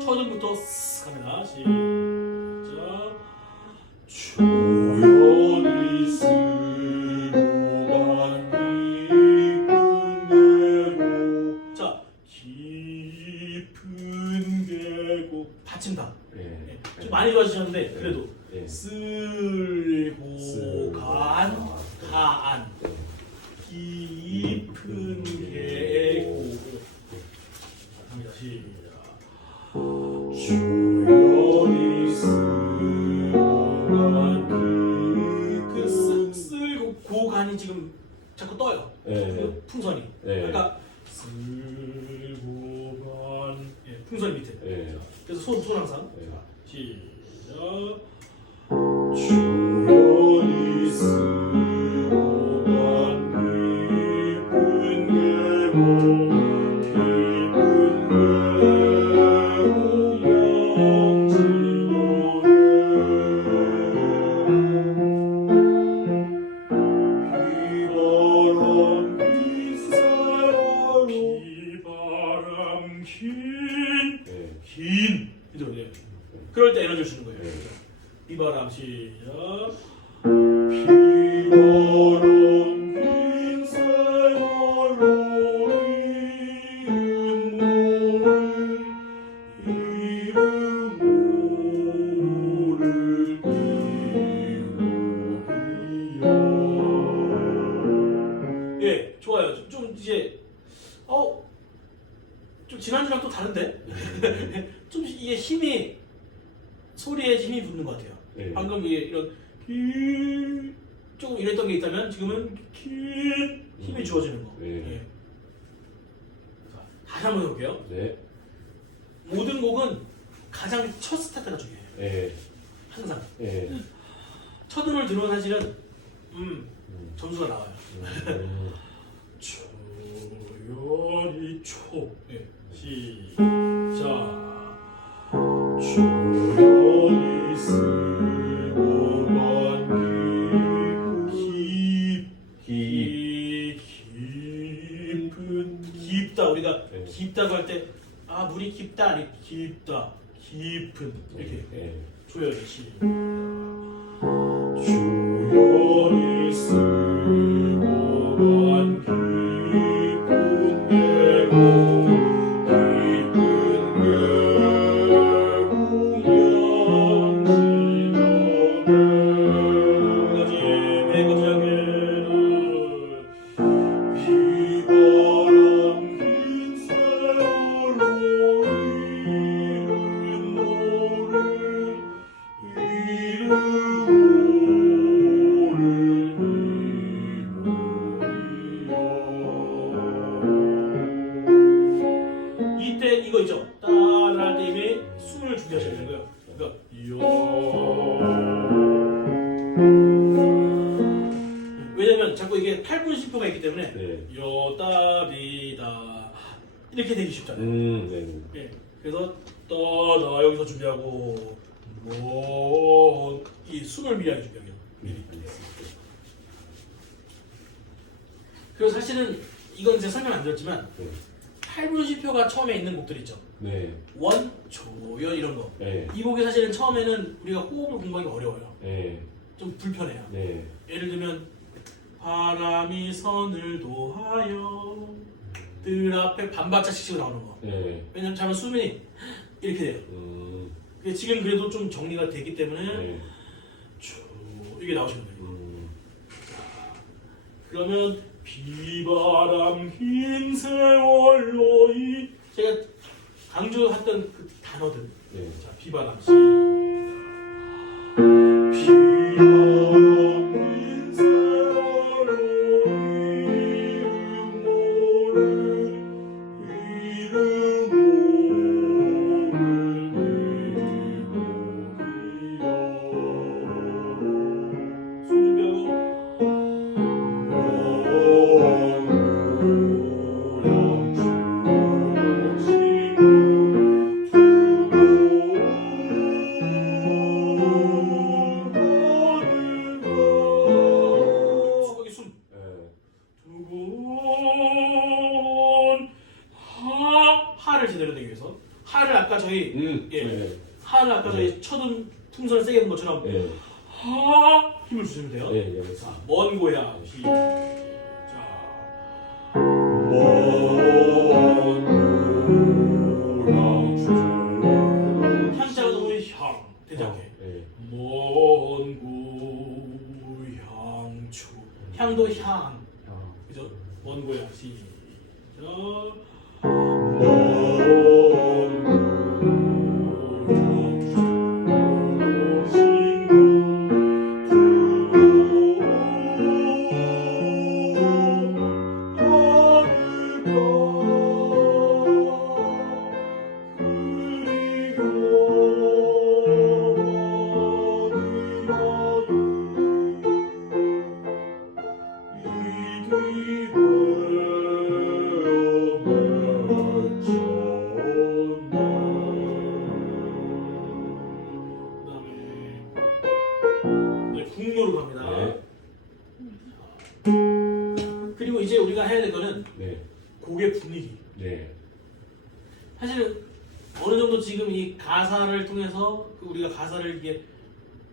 첫음부터 스 갑니다. 시작. 조연히 스고간 깊은 계곡 자 깊은 계곡 받침다. 예. 좀 많이 좋아지셨는데 그래도 예. 쓸고 간 가안 깊은 계곡 쓰고간 그 쓰- 쓸고 고간이 지금 자꾸 떠요 예. 그 풍선이 예. 그러니까 쓸고간 예, 풍선 밑에 예. 그래서 손, 손 항상 예. 시작 주 그럴 때 에너지를 주는 거예요. 네. 비바람 시작. 비바람 이은. 예, 좋아요. 좀, 좀 이제 어. 좀 지난주랑 또 다른데? 좀 이게 힘이 소리에 힘이 붙는 것 같아요. 예. 방금 이게 이런 길 조금 이랬던 게 있다면 지금은 길 힘이 음. 주어지는 거. 예. 예. 자, 다시 한번 해볼게요. 네. 모든 곡은 가장 첫 스타트가 중요해요. 예. 항상 예. 첫 음을 들으면 사실은 음 음. 점수가 나와요. 음. 조연이 초 예. 시작 깊 깊다 우리가 네. 깊다고 할 때 아 물이 깊다 아니 깊다 깊은 이렇게 예. 조연이 시 10분을 준비하셔야 되는 거예요. 그러니까 왜냐면 자꾸 이게 8분 10분가 있기 때문에 네. 요따비다 이렇게 되기 쉽잖아요. 음, 네. 네. 예. 그래서 떠다 여기서 준비하고 뭐이 숨을 미리 준비하게 미리. 그리고 사실은 이건 제가 설명 안 드렸지만 8분 10표가 처음에 있는 곡들 있죠. 네. 원, 조연 이런 거. 네. 이 곡이 사실은 처음에는 우리가 호흡을 공부하기 어려워요. 네. 좀 불편해요. 네. 예를 들면 바람이 선을 도하여 들 앞에 치고 나오는 거. 네. 왜냐면 자면 수면이 이렇게 돼요. 음. 근데 지금 그래도 좀 정리가 되기 때문에 네. 조 이게 나오시면 돼요. 음. 그러면 비바람 흰 세월로 이 제가 강조했던 그 단어들. 네. 자 비바람 시 비바람 하를 제대로 내기 위해서 하를 아까 저희 음. 예. 네. 하를 아까 저희 첫음 풍선을 세게 는 것처럼 네. 하 힘을 주시면 돼요. 네. 네. 자, 먼 고향 시 국로로 갑니다. 네. 그리고 이제 우리가 해야 될 거는 네. 곡의 분위기. 네. 사실은 어느 정도 지금 이 가사를 통해서 그 우리가 가사를 이게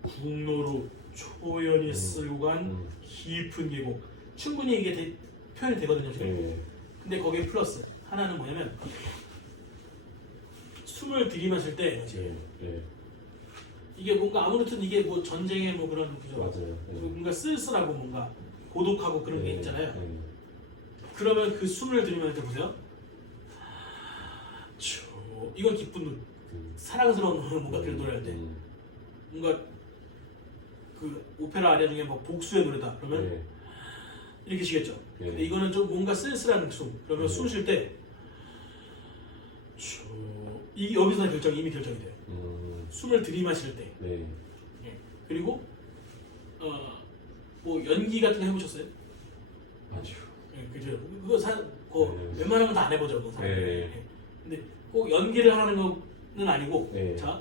국로로 초연히 쓸고 간 음. 깊은 계곡 충분히 이게 되- 표현이 되거든요 지금. 네. 근데 거기에 플러스 하나는 뭐냐면 숨을 들이마실 때 네. 네. 이게 뭔가 아무렇든 이게 뭐 전쟁의 뭐 그런 그죠? 맞아요. 네. 뭔가 쓸쓸하고 뭔가 고독하고 그런 게 네. 있잖아요. 네. 그러면 그 숨을 들이마실 때 보세요. 초 이건 기쁜 눈, 음. 사랑스러운 뭔가 그런 노래할 때 음. 뭔가 그 오페라 아리아 중에 뭐 복수의 노래다 그러면 네. 이렇게 쉬겠죠. 네. 근데 이거는 좀 뭔가 쓸쓸한 숨. 그러면 네. 숨쉴때 초, 이 여기서 결정 이미 결정이 돼요. 음. 숨을 들이마실 때 네. 예. 그리고 어 뭐 연기 같은 거 해보셨어요? 아주. 예, 그죠. 그거 사, 그 네. 웬만하면 다 안 해보죠, 그거 사람. 네. 예. 근데 꼭 연기를 하는 거는 아니고, 네. 자,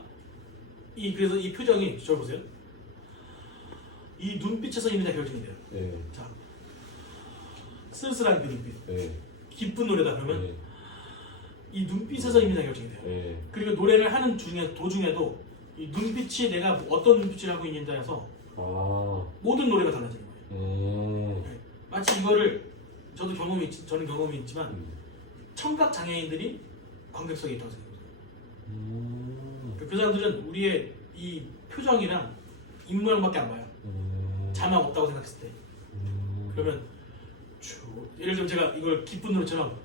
이 그래서 이 표정이 저 보세요. 이 눈빛에서 이미 다 결정이 돼요. 네. 자, 쓸쓸한 그 눈빛, 네. 기쁜 노래다 그러면 네. 이 눈빛에서 이미 다 결정이 돼요. 네. 그리고 노래를 하는 중에 도중에도 이 눈빛이 내가 어떤 눈빛을 하고 있는지 따라서 아. 모든 노래가 달라지는 거예요. 음. 예. 마치 이거를 저도 경험이 있, 저는 경험이 있지만 음. 청각 장애인들이 관객석에 있다고 생각해요. 음. 그 사람들은 우리의 이 표정이랑 입모양밖에 안 봐요. 음. 자막 없다고 생각했을 때. 음. 그러면 조, 예를 들면 제가 이걸 기쁜 노래처럼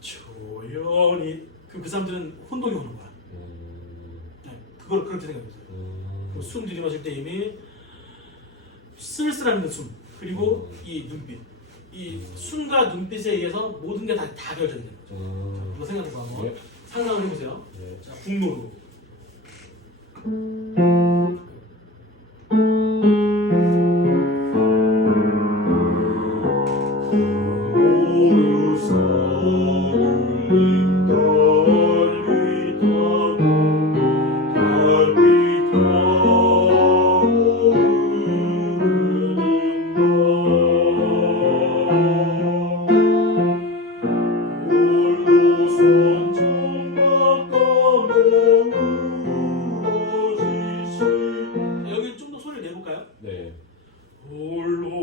조연히 그, 그 사람들은 혼동이 오는 거야. 음. 네, 그걸 그렇게. 음. 그리고 숨 들이마실 때 이미 쓸쓸한 그 숨 그리고 음. 이 눈빛 이 숨과 눈빛에 의해서 모든 게 다 다 결정이 되는 거죠. 음. 그거 생각해서 한번 네. 상상을 해보세요. 네. 자, 국로로.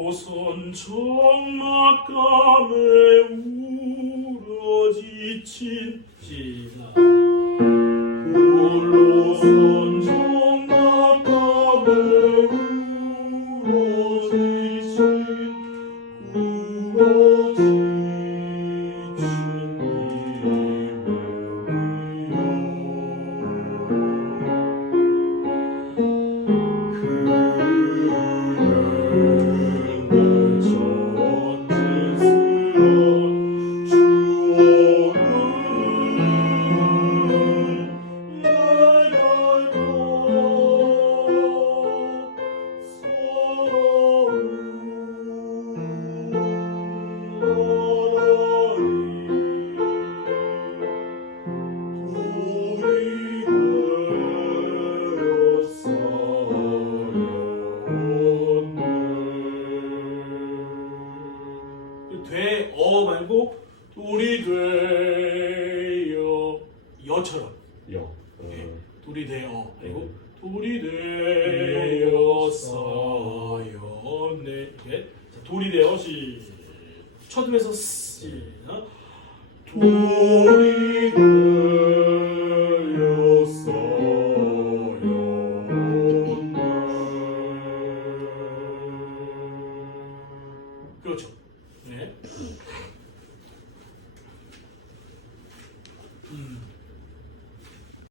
홀로선 정막감에 울어 지친 시작 홀로 선 우리 되어 여처럼. 여. 네. 둘이 되어. 그리고 어. 둘이 되었어요 네. 이렇게 자, 둘이 되어. 시첫 음에서 시. 예. 둘이 되어.